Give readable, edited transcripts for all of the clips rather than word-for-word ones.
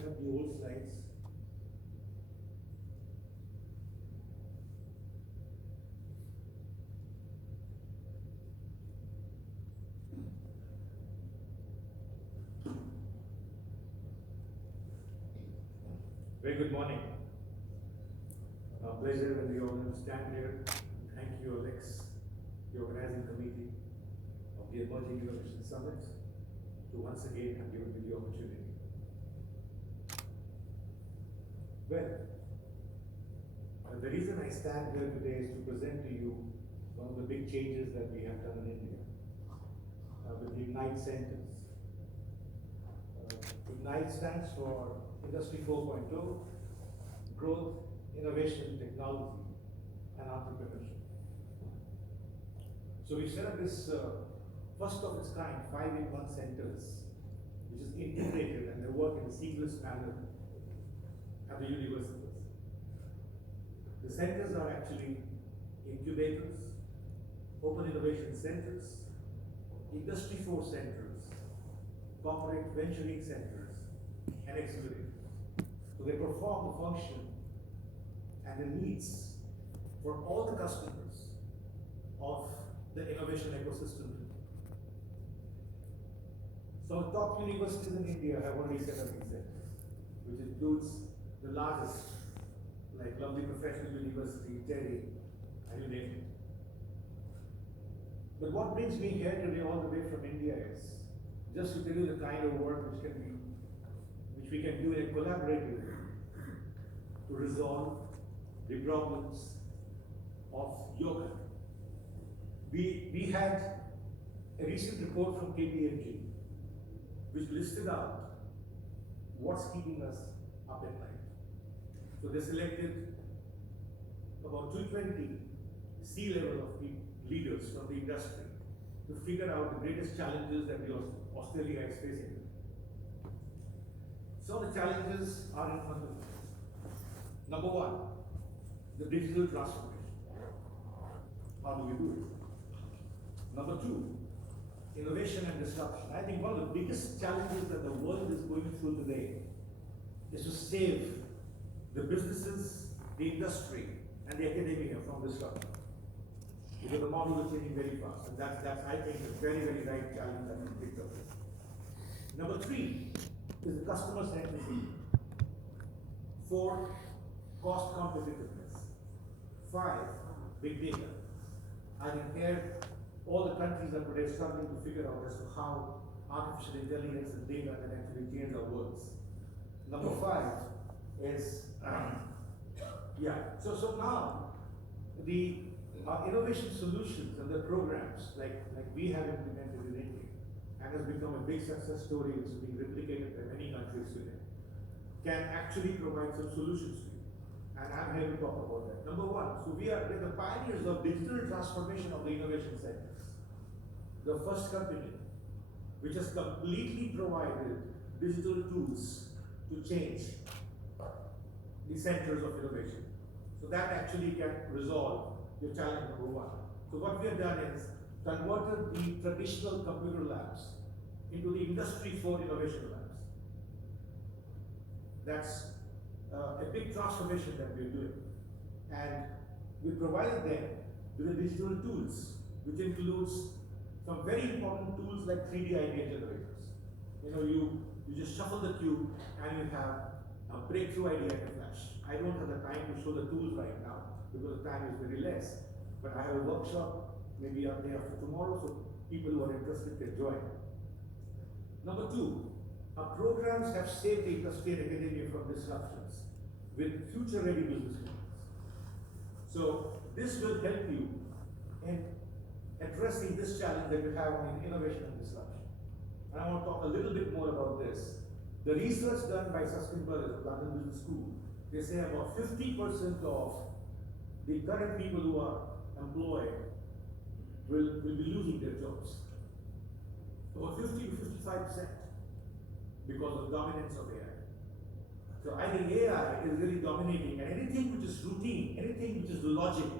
set up the old slides. Very good morning. Pleasure when we all stand here. Thank you, Alex, the organizing committee of the Emerging Innovation Summit, to once again have given me the opportunity. Well, the reason I stand here today is to present to you one of the big changes that we have done in India with the Ignite Centers. Ignite stands for Industry 4.0, Growth, Innovation, Technology, and Entrepreneurship. So we set up this first of its kind 5-in-1 centers, which is integrated and they work in a seamless manner at the universities. The centers are actually incubators, open innovation centers, industry 4 centers, corporate venturing centers, and accelerators. So they perform the function and the needs for all the customers of the innovation ecosystem. So top universities in India have already set up these centers, which includes the largest, like lovely professional university, Delhi, and you name it. But what brings me here today all the way from India is just to tell you the kind of work which we can do in a collaborative way to resolve the problems of your country. We had a recent report from KPMG which listed out what's keeping us up at night. So they selected about 220 C-level of leaders from the industry to figure out the greatest challenges that Australia is facing. So the challenges are in front of us. Number one, the digital transformation. How do we do it? Number two, innovation and disruption. I think one of the biggest challenges that the world is going through today is to save the businesses, the industry, and the academia from disruption. Because the model is changing very fast, and that's I think, a very, very right challenge that we picked up. Number three is the customer centricity. 4, cost competitiveness. 5, big data. I think here all the countries are today struggling to figure out as to how artificial intelligence and data can actually change our worlds. Number 5 is So now the innovation solutions and the programs like we have implemented in India and has become a big success story which is being replicated by many countries today, can actually provide some solutions to you. And I'm here to talk about that. Number one, so we're the pioneers of digital transformation of the innovation centers. The first company which has completely provided digital tools to change the centers of innovation. So that actually can resolve your challenge number one. So what we have done is converted the traditional computer labs into the industry 4 innovation labs. That's a big transformation that we're doing. And we provided them with the digital tools, which includes some very important tools like 3D idea generators. You just shuffle the cube and you have a breakthrough idea in a flash. I don't have the time to show the tools right now because the time is very less. But I have a workshop maybe up day after tomorrow, so people who are interested can join. Number 2, our programs have saved the industry and academia from disruptions with future-ready business models. So this will help you in addressing this challenge that we have in innovation and disruption. And I want to talk a little bit more about this. The research done by Suskin Brothers at London Business School, they say about 50% of the current people who are employed will be losing their jobs. About 50 to 55% because of dominance of AI. So I think AI is really dominating, and anything which is routine, anything which is logic,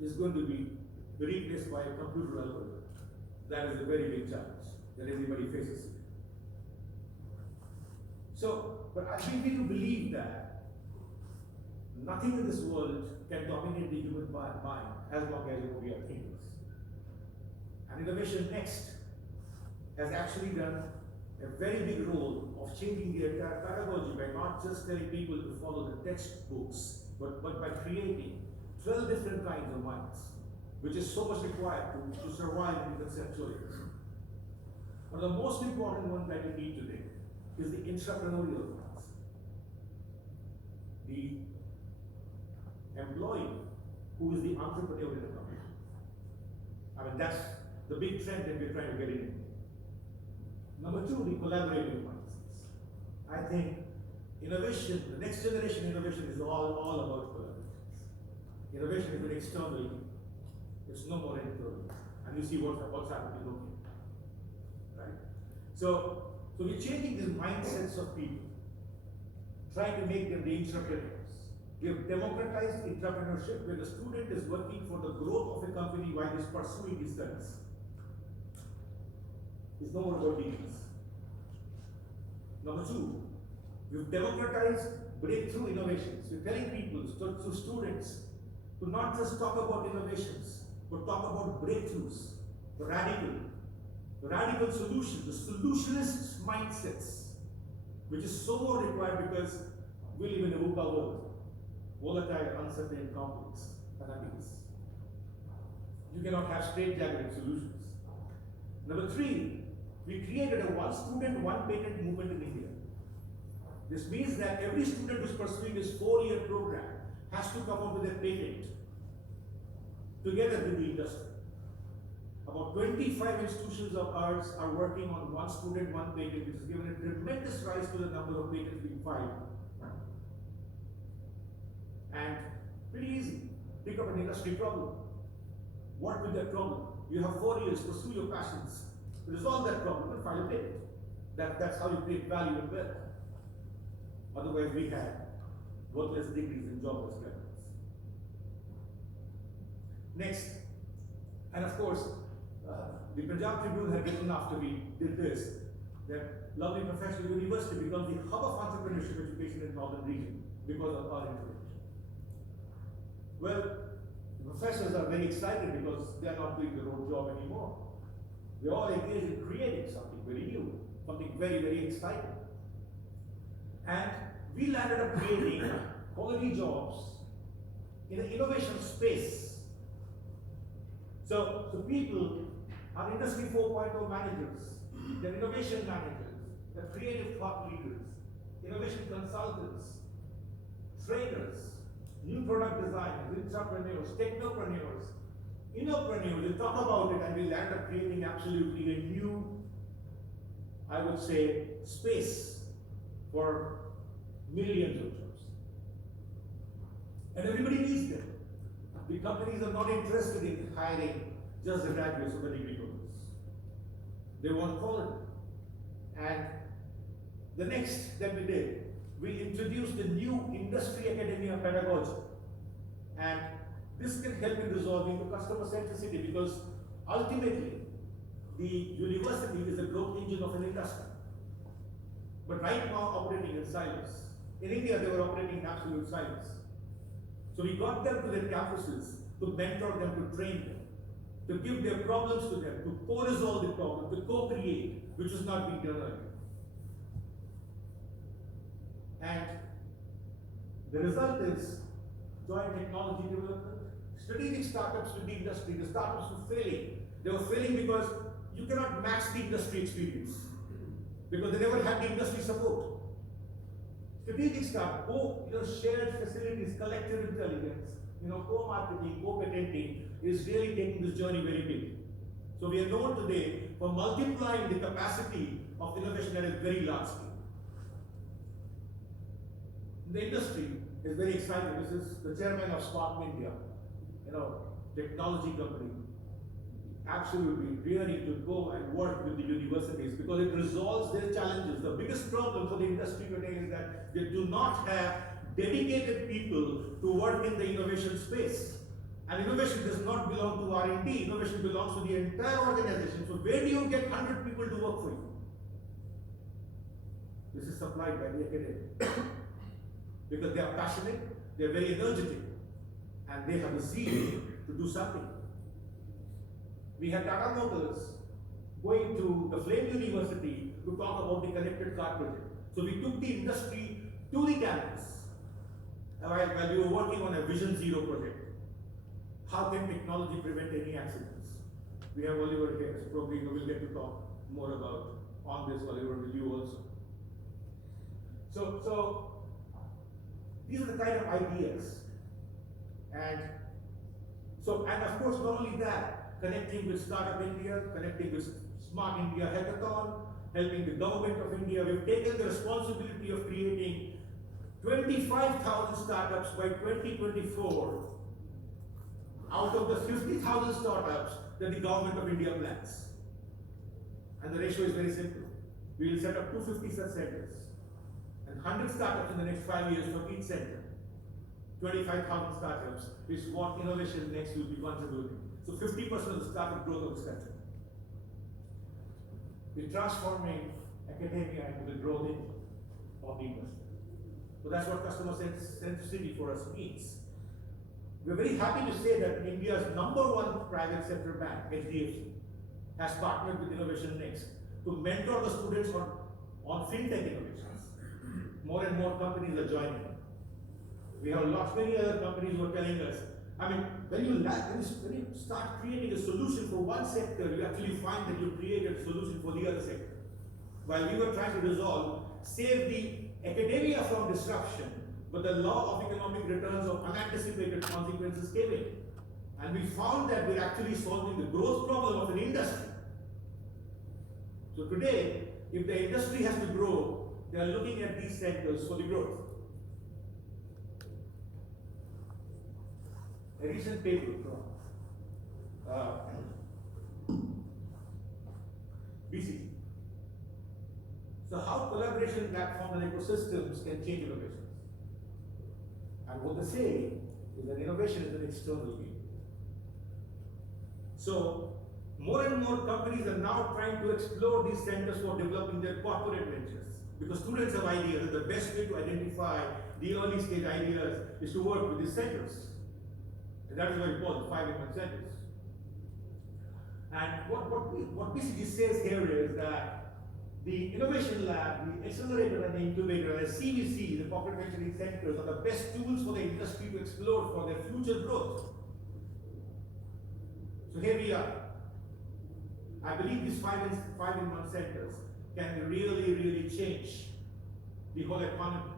is going to be replaced by a computer algorithm. That is a very big challenge that everybody faces. But I think we do believe that nothing in this world can dominate the human mind as long as we are thinkers. And Innovation Next has actually done a very big role of changing the entire pedagogy by not just telling people to follow the textbooks, but by creating 12 different kinds of minds, which is so much required to survive in conceptual age. One of the most important ones that we need today is the entrepreneurial minds. The employee who is the entrepreneur in the company. I mean, that's the big trend that we're trying to get in. Number two, the collaborative mindsets. I think innovation, the next generation innovation is all about collaborations. Innovation is an external, it's no more internal. And you see what's happening in Nokia. Right? So we're changing these mindsets of people, trying to make them the entrepreneurs. We have democratized entrepreneurship where the student is working for the growth of a company while he's pursuing his studies. It's no more about degrees. Number two, we've democratized breakthrough innovations. We're telling people, to students, to not just talk about innovations, but talk about breakthroughs, the radical solutions, the solutionist mindsets, which is so more required because we live in a VUCA world, volatile, uncertain, complex, and ambiguous. You cannot have straightjacket solutions. Number three, we created a one student, one patent movement in India. This means that every student who's pursuing this 4-year program has to come up with a patent together with the industry. About 25 institutions of ours are working on one student, one patent, which has given a tremendous rise to the number of patents being filed. And pretty easy, pick up an industry problem. Work with that problem. You have 4 years, pursue your passions, resolve that problem, and file a patent. That's how you create value and wealth. Otherwise, we had worthless degrees and jobless graduates. Next, and of course, the Punjab Tribune had written after we did this, that lovely professional university becomes the hub of entrepreneurship education in the northern region because of our intervention. Well, the professors are very excited because they are not doing their own job anymore. They're all engaged in creating something very new, something very, very exciting. And we landed up creating quality jobs in an innovation space. So people are Industry 4.0 managers, they're innovation managers, they're creative thought leaders, innovation consultants, trainers, new product designers, entrepreneurs, technopreneurs, innopreneurs. We'll talk about it and we'll end up creating absolutely a new, I would say, space for millions of jobs. And everybody needs them. The companies are not interested in hiring just the graduates or the degree holders. They want quality. And the next that we did, we introduced the new industry academia pedagogy. And this can help in resolving the customer centricity because ultimately the university is the growth engine of an industry. But right now operating in silos. In India they were operating in absolute silos. So we got them to their campuses to mentor them, to train them, to give their problems to them, to co-resolve the problem, to co-create, which is not being done earlier. And the result is joint technology development, strategic startups with the industry. The startups were failing. They were failing because you cannot match the industry experience because they never had the industry support. Strategic startup, shared facilities, collective intelligence, co-marketing, co-patenting is really taking this journey very big. So we are known today for multiplying the capacity of innovation at a very large scale. The industry is very excited. This is the chairman of Spark India, technology company, absolutely rearing to go and work with the universities because it resolves their challenges. The biggest problem for the industry today is that they do not have dedicated people to work in the innovation space. And innovation does not belong to R&D, innovation belongs to the entire organization. So where do you get 100 people to work for you? This is supplied by the academy. Because they are passionate, they are very energetic, and they have the zeal to do something. We had Tata Motors going to the Flame University to talk about the connected car project. So we took the industry to the campus while we were working on a Vision Zero project. How can technology prevent any accidents? We have Oliver here, so probably we will get to talk more about on this. Oliver, will you also? So these are the kind of ideas. And of course, not only that, connecting with Startup India, connecting with Smart India Hackathon, helping the government of India. We've taken the responsibility of creating 25,000 startups by 2024 out of the 50,000 startups that the government of India plans. And the ratio is very simple. We will set up 250 such centers and 100 startups in the next 5 years from each center. 25,000 startups is what Innovation Next will be contributing. So 50% of the startup growth of this country. We're transforming academia into the growth engine of the industry. So that's what customer centricity for us means. We're very happy to say that India's #1 private sector bank, HDFC, has partnered with Innovation Next to mentor the students on fintech innovations. More and more companies are joining. We have many other companies who are telling us, when you start creating a solution for one sector, you actually find that you created a solution for the other sector. While we were trying to save the academia from disruption, but the law of economic returns of unanticipated consequences came in. And we found that we're actually solving the growth problem of an industry. So today, if the industry has to grow, they are looking at these centers for the growth. A recent paper from BCG. So how collaboration platforms and ecosystems can change innovations? And what they say is that innovation is an external game. So more and more companies are now trying to explore these centers for developing their corporate ventures. Because students have ideas, and the best way to identify the early stage ideas is to work with these centers. And that is why we call it 5-in-1 centers. And what BCG says here is that the innovation lab, the accelerator and the incubator, and the CVC, the corporate venturing centers, are the best tools for the industry to explore for their future growth. So here we are. I believe these 5-in-1 centers can really change the whole economy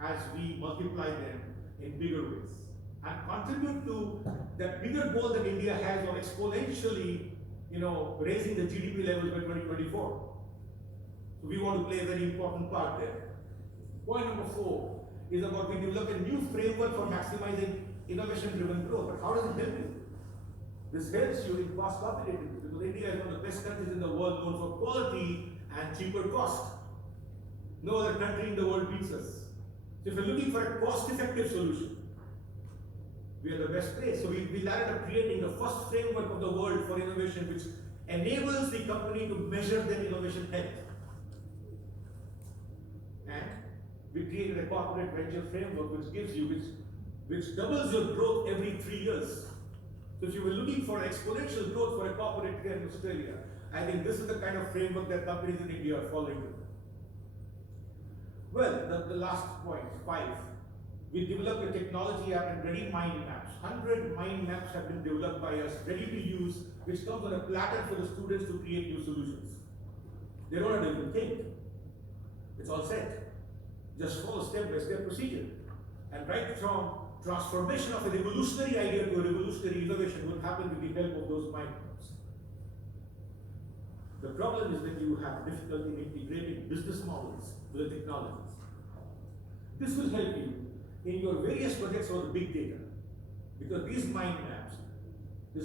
as we multiply them in bigger ways and contribute to that bigger goal that India has of exponentially, raising the GDP levels by 2024. So we want to play a very important part there. Point number 4 is about we develop a new framework for maximizing innovation-driven growth. But how does it help you? This helps you in cost competitiveness, because India is one of the best countries in the world known for quality and cheaper cost. No other country in the world beats us. So if you're looking for a cost-effective solution, we are the best place. So we landed up creating the first framework of the world for innovation, which enables the company to measure their innovation health. And we created a corporate venture framework which doubles your growth every 3 years. So if you were looking for exponential growth for a corporate here in Australia, I think this is the kind of framework that companies in India are following. Well, the last point, 5. We developed a technology app and ready mind maps. 100 mind maps have been developed by us, ready to use, which comes on a platter for the students to create new solutions. They don't have to even think. It's all set. Just follow step-by-step procedure. And right from transformation of a revolutionary idea to a revolutionary innovation will happen with the help of those mind maps. The problem is that you have difficulty in integrating business models with the technologies. This will help you in your various projects on the big data, because these mind maps, our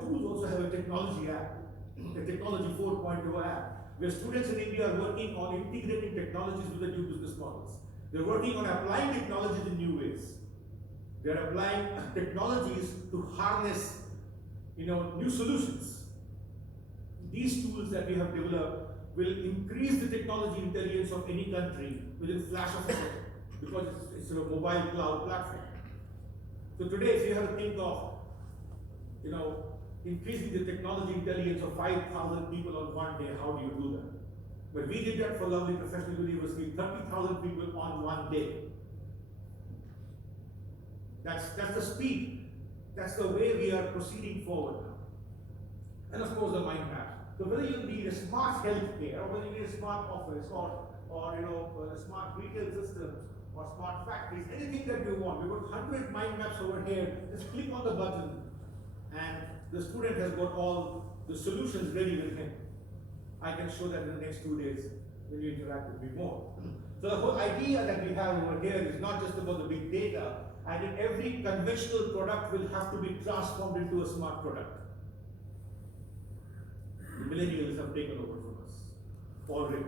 tools also have a technology app, a technology 4.0 app, where students in India are working on integrating technologies with the new business models. They're working on applying technologies in new ways. They're applying technologies to harness, new solutions. These tools that we have developed will increase the technology intelligence of any country within a flash of a second, because it's a mobile cloud platform. So today, if you have to think of, increasing the technology intelligence of 5,000 people on one day, how do you do that? But we did that for Lovely Professional University, 30,000 people on one day. That's the speed. That's the way we are proceeding forward now. And of course, the mind maps. So whether you need a smart healthcare, or whether you need a smart office, or smart retail systems, or smart factories, anything that you want, we've got 100 mind maps over here. Just click on the button, and the student has got all the solutions ready with him. I can show that in the next 2 days when you interact with me more. So the whole idea that we have over here is not just about the big data, and every conventional product will have to be transformed into a smart product. The millennials have taken over from us already.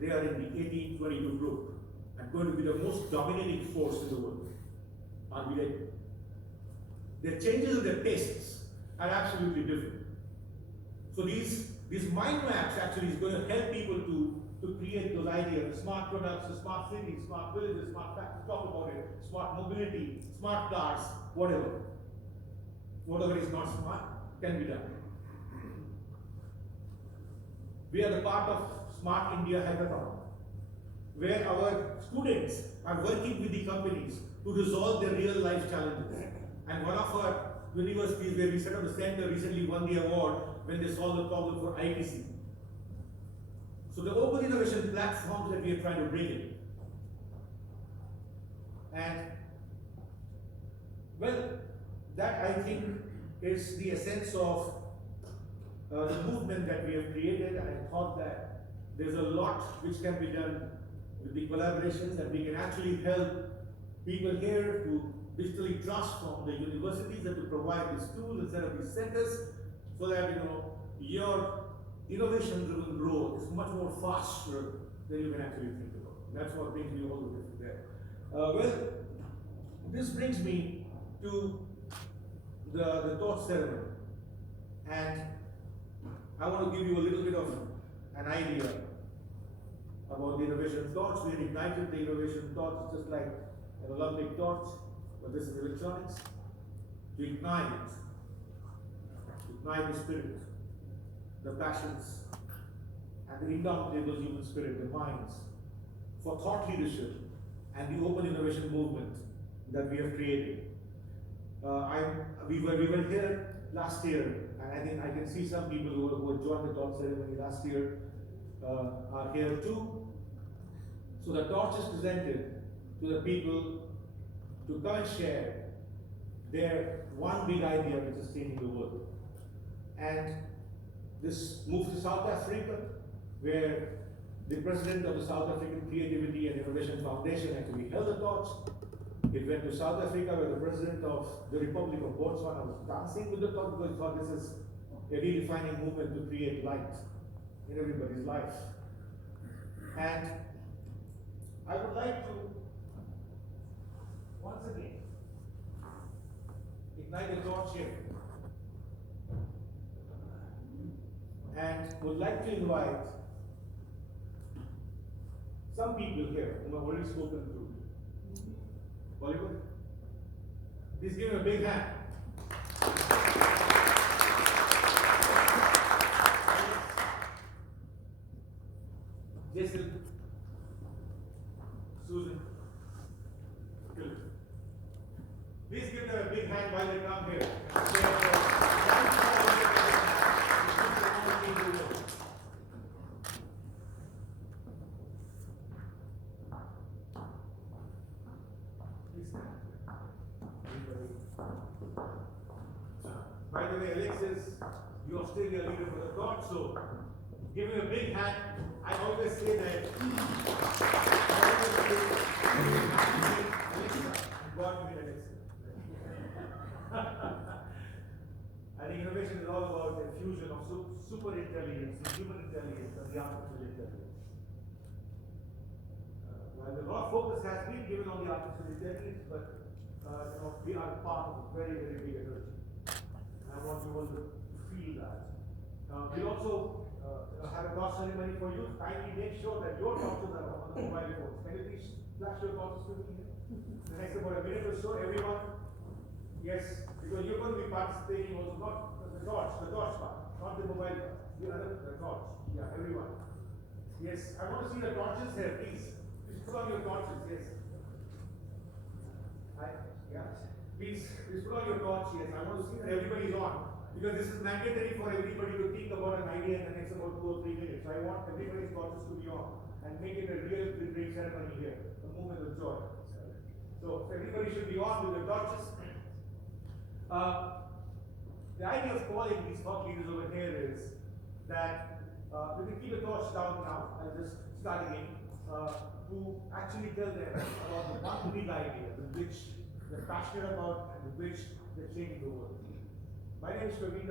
They are in the 18-22 group and going to be the most dominating force in the world. Are we ready? Their changes in their tastes are absolutely different. So these mind maps actually is going to help people to create those ideas, smart products, smart cities, smart villages, smart factories, talk about it, smart mobility, smart cars, whatever. Whatever is not smart can be done. We are the part of Smart India Hackathon, where our students are working with the companies to resolve their real life challenges. And one of our universities where we set up the center recently won the award when they solved the problem for ITC. So the open innovation platforms that we are trying to bring in. And well, that I think is the essence of the movement that we have created, and I thought that there's a lot which can be done with the collaborations, that we can actually help people here to digitally transform the universities, and to provide these tools and set up these centers, so that your innovation-driven growth is much more faster than you can actually think about. That's what brings me all the way to there. Well, this brings me to the thought ceremony, and I want to give you a little bit of an idea about the innovation thoughts. We had ignited the innovation thoughts just like an Olympic torch, but this is electronics. To ignite the spirit, the passions, and the indomitable human spirit, the minds, for thought leadership and the open innovation movement that we have created. We were here last year, and I think I can see some people who had joined the torch ceremony last year are here too. So the torch is presented to the people to come and share their one big idea which is changing the world. And this moves to South Africa, where the president of the South African Creativity and Innovation Foundation actually held the torch. It went to South Africa, where the president of the Republic of Botswana was dancing with the torch, because he thought this is a redefining movement to create light in everybody's life. And I would like to, once again, ignite the torch here. And would like to invite some people here whom I've already spoken to. Bollywood? Please give him a big hand. Jason, Susan, Philip. Please give them a big hand while they come here. By the way, Alexis, you're Australia leader for the torch, so give him a big hand. I always say that. I think innovation is all about the fusion of super intelligence, human intelligence, and the artificial intelligence. Well, a lot of focus has been given on the artificial intelligence, but we are part of a very, very big energy. I want you all to feel that. We also have a torch ceremony for you. Kindly make sure that your torches are on the mobile phones. Can you please flash your torches to me here? The next about a minute or so, everyone. Yes, because you're going to be participating also, not the torch part, not the mobile part. The torch. Yeah, everyone. Yes, I want to see the torches here, please. Please put on your torches, yes. Yeah. Please put on your torch, yes. I want to see that everybody is on. Because this is mandatory for everybody to think about an idea in the next about 2 or 3 minutes. So I want everybody's torches to be on and make it a real great ceremony here, a moment of joy. So everybody should be on with the torches. The idea of calling these thought leaders over here is that we can keep the torch down now and just start again to actually tell them about the one big idea with which they're passionate about and with which they're changing the world. My name is Pravin. I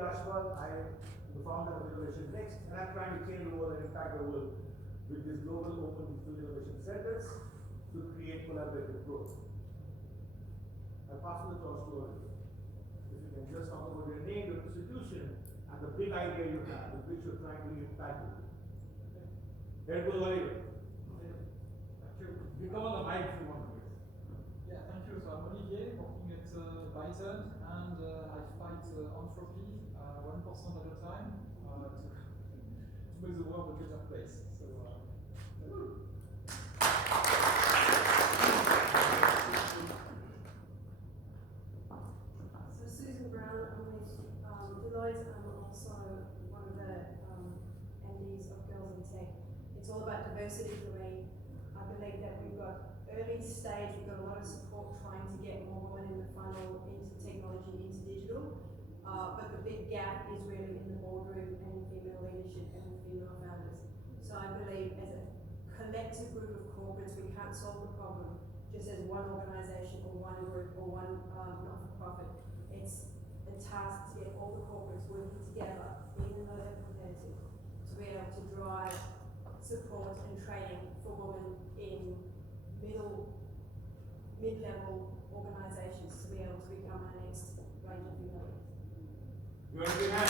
am the founder of Innovation Next, and I'm trying to change the world and impact the world with these global open digital innovation centers to create collaborative growth. I'll pass on the torch to all of you. If you can just talk about your name, your institution, and the big idea you have with which you're trying to impact it. There goes Oliver. Thank you. You come on the mic if you want to. Yeah, thank you. So I'm Olivier, working at Python, and I fight entropy 1% at a time to make the world a better place. So, So Susan Brown, I'm with Deloitte. I'm also one of the MDs of Girls in Tech. It's all about diversity for me. I believe that we've got early stage, we've got a lot of support trying to get more women in the funnel into technology, into digital. But the big gap is really in the boardroom and in female leadership and in female founders. So I believe as a collective group of corporates, we can't solve the problem just as one organisation or one group or one not-for-profit. It's a task to get all the corporates working together, even though they're competitive, to be able to drive support and training for women in mid-level organisations to be able to become our next range of female. You want to do that?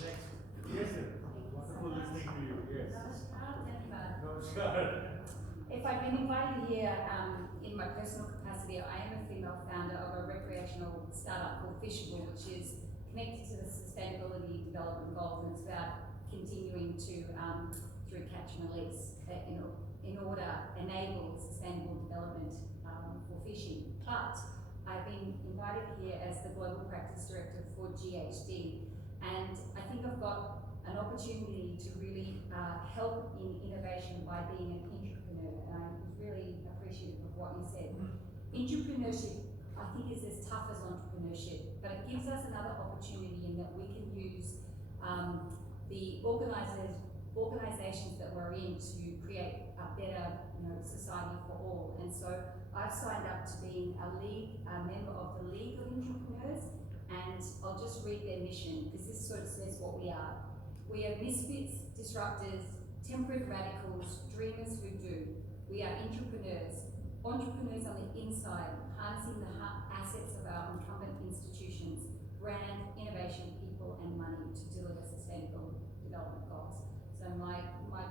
Next. Yes, sir. Wonderful listening to you. Yes. Namaskar. If I've been invited here in my personal capacity, I am a female founder of a recreational startup called Fishable, which is connected to the Sustainability Development Goals, and it's about continuing to, through catch and release, in order enable sustainable development for fishing. But I've been invited here as the Global Practice Director for GHD, and I think I've got an opportunity to really help in innovation by being an entrepreneur, and I was really appreciative of what you said. Entrepreneurship, I think, is as tough as entrepreneurship, but it gives us another opportunity in that we can use the organisations that we're in to create a better, society for all. And so I've signed up to being a member of the League of Entrepreneurs, and I'll just read their mission, because this sort of says what we are. We are misfits, disruptors, temperate radicals, dreamers who do. We are entrepreneurs on the inside, harnessing the assets of our incumbent institutions, brand, innovation, people, and money to deliver sustainable development goals. So my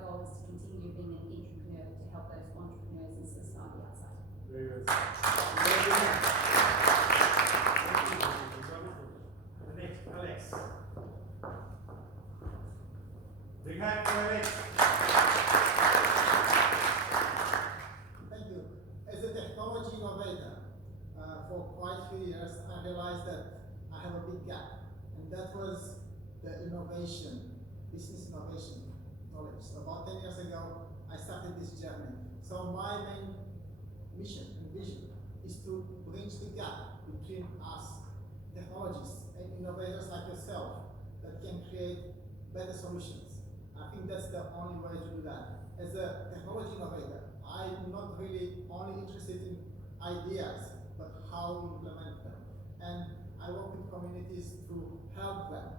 goal is to continue being an entrepreneur to help those entrepreneurs in society outside. Very good. The next, Alex. Big hand for Alex. Thank you. As a technology innovator, for quite a few years, I realized that I have a big gap, and that was the innovation, business innovation knowledge. So about 10 years ago, I started this journey. So my main mission and vision is to bridge the gap between us, technologists and innovators like yourself, that can create better solutions. I think that's the only way to do that. As a technology innovator, I'm not really only interested in ideas, but how we implement them. And I work with communities to help them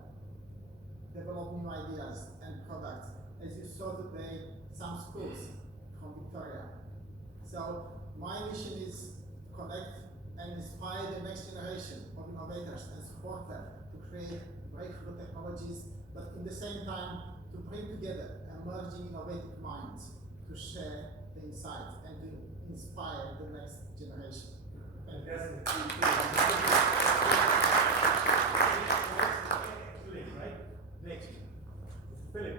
develop new ideas and products. As you saw today, some schools from Victoria. So my mission is to connect and inspire the next generation of innovators and support them to create breakthrough technologies, but in the same time to bring together emerging innovative minds to share the insights and to inspire the next generation. Thank you. Excellent, right? Next, Philip.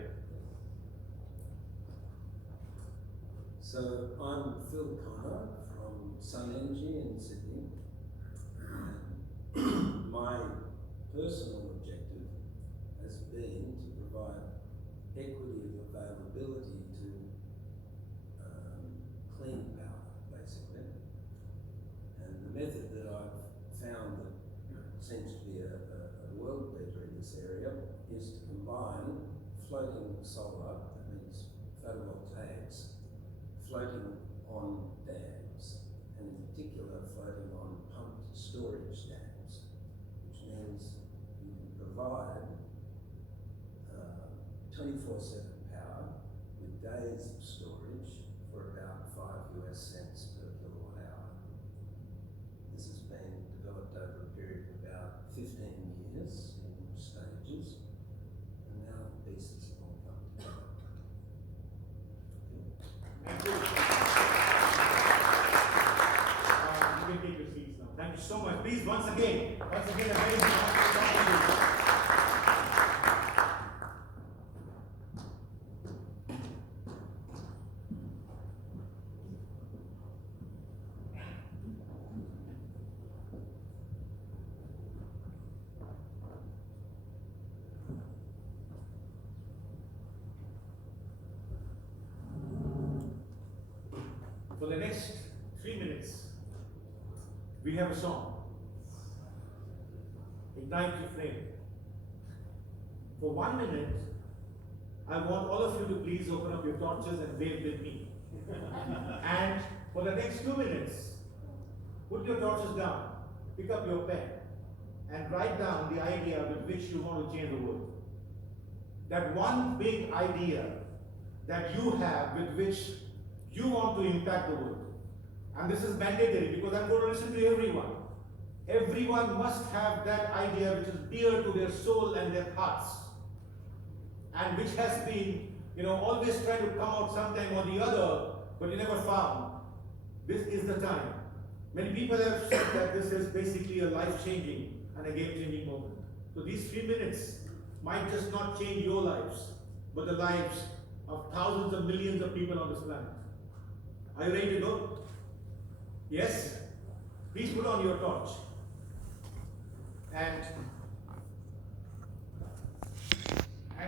So I'm Phil Connor from Sun Energy in Sydney. My personal objective has been to provide equity of availability to clean power, basically. And the method that I've found that seems to be a world leader in this area is to combine floating solar, that means photovoltaics, floating on dams, and in particular floating on pumped storage dams, which means you can provide 24/7 power with days of storage for about 5 US cents per kilowatt hour. This has been developed over a period of about 15 years in stages, and now the pieces have all come together. Thank you. You can take your seats now. Thank you so much. Please, once again, a very big round of applause. For the next 3 minutes, we have a song, Ignite Your Flame. For 1 minute, I want all of you to please open up your torches and wave with me. And for the next 2 minutes, put your torches down, pick up your pen, and write down the idea with which you want to change the world. That one big idea that you have with which you want to impact the world. And this is mandatory because I'm going to listen to everyone. Everyone must have that idea which is dear to their soul and their hearts. And which has been, always trying to come out sometime or the other, but you never found. This is the time. Many people have said that this is basically a life-changing and a game-changing moment. So these 3 minutes might just not change your lives, but the lives of thousands of millions of people on this planet. Are you ready to go? Yes? Please put on your torch. And